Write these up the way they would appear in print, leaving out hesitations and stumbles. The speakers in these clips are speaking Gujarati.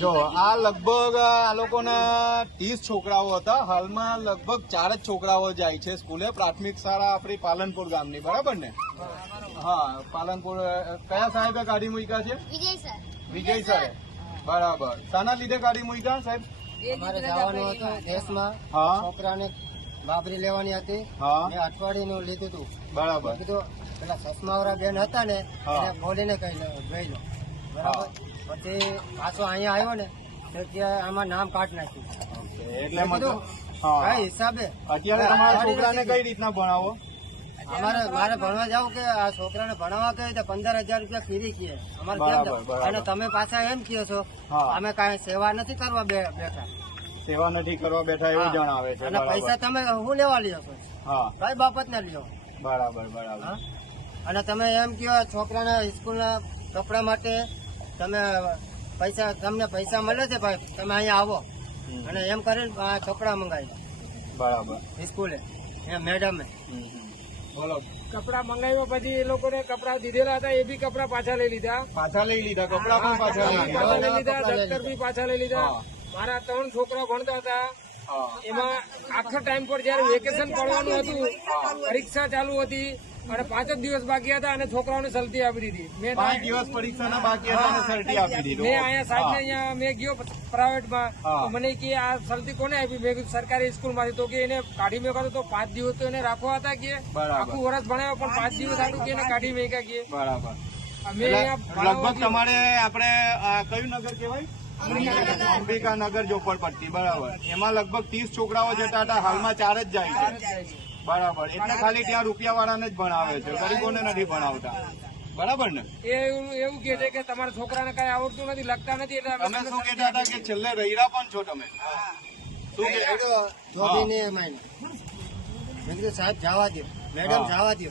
જો આ લગભગ આ લોકોના 30 છોકરાઓ હતા. હાલમાં લગભગ 4 જ છોકરાઓ જાય છે સ્કૂલે. પ્રાથમિક શાળા આપણી પાલનપુર ગામની, બરાબર ને? હા, પાલનપુર. કયા સાહેબે કાઢી મૂક્યા છે? વિજય સરે. બરાબર. શાના લીધે કાઢી મૂક્યા સાહેબ? અમારે જવાનું હતું દેશમાં. હા, છોકરાને બાબરી લેવાની હતી. હા, મેં અઠવાડિયું લીધું હતું. બરાબર. કીધું પેલા ચશ્માવાળા બેન હતા ને એને બોલીને ગઈ લો. બરાબર. પછી પાછો અહીંયા આવ્યો ને તો ત્યાં આમાં નામ કાઢ નાખ્યું. એટલે મતલબ કઈ હિસાબે અત્યારે તમારા છોકરાને કઈ રીતના ભણાવો? મારે ભણવા જાવ કે આ છોકરાને ભણાવવા કહે તો 15,000 રૂપિયા ફીરી કીએ અમારે કેમ જાવ? અને તમે પાછા એમ કહો છો અમે કઈ સેવા નથી કરવા બેઠા. સેવા નથી કરવા બેઠા એવું જણાવે છે. અને પૈસા તમે શું લેવા લ્યો છો? હા, કઈ બાબત ના લ્યો? બરાબર બરાબર. અને તમે એમ કહો છોકરાના સ્કૂલના કપડા માટે તમે તમને પૈસા મળે છે ભાઈ, તમે અહીંયા આવો અને એમ કરીને કપડા મંગાવી બરાબર સ્કૂલે મેડમે. બોલો. કપડા મંગાવ્યા પછી એ લોકોને કપડા દીધેલા હતા, એ બી કપડા પાછા લઈ લીધા. કપડા પણ પાછા લઈ લીધા, દફતર બી પાછા લઈ લીધા. મારા 3 છોકરા ભણતા હતા. એમાં આખા ટાઈમ પર જયારે વેકેશન પડવાનું હતું, પરીક્ષા ચાલુ હતી અને 5 જ દિવસ બાકી હતા અને છોકરાઓને સલટી આપી દીધી. મેં 5 દિવસ પરીક્ષાના બાકી હતા અને સલટી આપી દીધી. મેં અહીંયા સાહેબ ને અહીંયા મેં ગયો પ્રાઇવેટમાં, મને કે આ સલટી કોને આપી? મેં કીધું સરકારી સ્કૂલમાંથી. તો કે એને કાઢી મેં તો 5 દિવસ તો એને રાખવા હતા કે આખું વર્ષ ભણાવ્યો પણ 5 દિવસ આટલું કે એને કાઢી મેકા કે. બરાબર. મેં લગભગ તમારે આપણે કયું નગર કહેવાય? અંબિકાનગર ઝોપડપટ્ટી. બરાબર. એમાં લગભગ 30 છોકરાઓ જતા હતા. હાલમાં 4 જ જાય છે. બરાબર. એટલે ખાલી ત્યાં રૂપિયા વાળાને જ ભણાવે છે, ગરીબોને નથી ભણાવતા. બરાબર ને? એવું કે છે કે તમારા છોકરાને કઈ આવડતું નથી, લખતા નથી. એટલે તમે શું કહેતા હતા કે છેલ્લે રહીરા પણ છો તમે? શું મેં કીધું સાહેબ જવા દો, મેડમ જવા દો.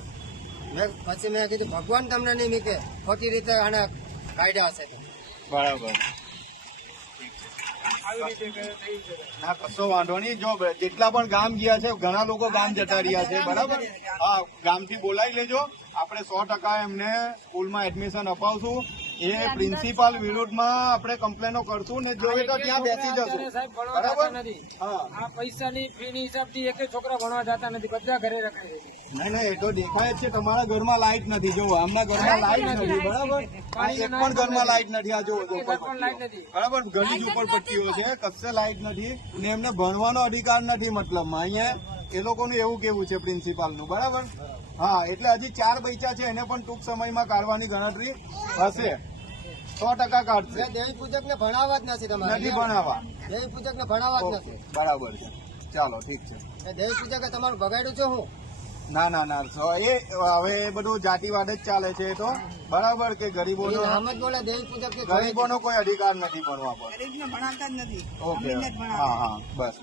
પછી મેં કીધું ભગવાન તમને નહીં મૂકે, ખોટી રીતે આને કાયદા હશે. બરાબર. ના, કશો વાંધો નહીં. જો જેટલા પણ ગામ ગયા છે, ઘણા લોકો ગામ જતા રહ્યા છે. બરાબર. હા, ગામથી બોલાવી લેજો. આપણે 100% એમને સ્કૂલમાં એડમિશન અપાવશું. એ પ્રિન્સિપાલ વિરુદ્ધમાં આપણે કમ્પ્લેનો કરશું ને જોઈએ તો ત્યાં બેસી જશું. બરાબર. આ પૈસાની ફીની હિસાબથી એક છોકરા ભણવા જતા નથી, બધા ઘરે રખાય છે. નહીં, એ તો દેખાય જ છે. તમારા ઘરમાં લાઈટ નથી. જો આમના ઘરમાં લાઈટ નથી. બરાબર. એક પણ ઘરમાં લાઈટ નથી. આ જો બરાબર, ઘણી ઝૂંપડપટ્ટીઓ છે, કશે લાઈટ નથી ને એમને ભણવાનો અધિકાર નથી. મતલબમાં અહીંયા એ લોકોનું એવું કેવું છે પ્રિન્સિપાલનું. બરાબર. હા, એટલે હજી 4 બચ્ચા છે, એને પણ ટૂંક સમયમાં કાઢવાની ગણતરી હશે. 100% કાઢશે. દેવી પૂજક ને ભણાવવા જ નથી. તમારે નથી ભણાવવા. દેવી પૂજક ને ભણાવવા જ નથી. બરાબર છે. ચાલો, ઠીક છે. દેવી પૂજકે તમારું બગાડ્યું છે હું? ના, એ હવે એ બધું જાતિવાદ જ ચાલે છે. એ તો બરાબર કે ગરીબોનો કોઈ અધિકાર નથી ભણવા પર. ઓકે. હા, બસ.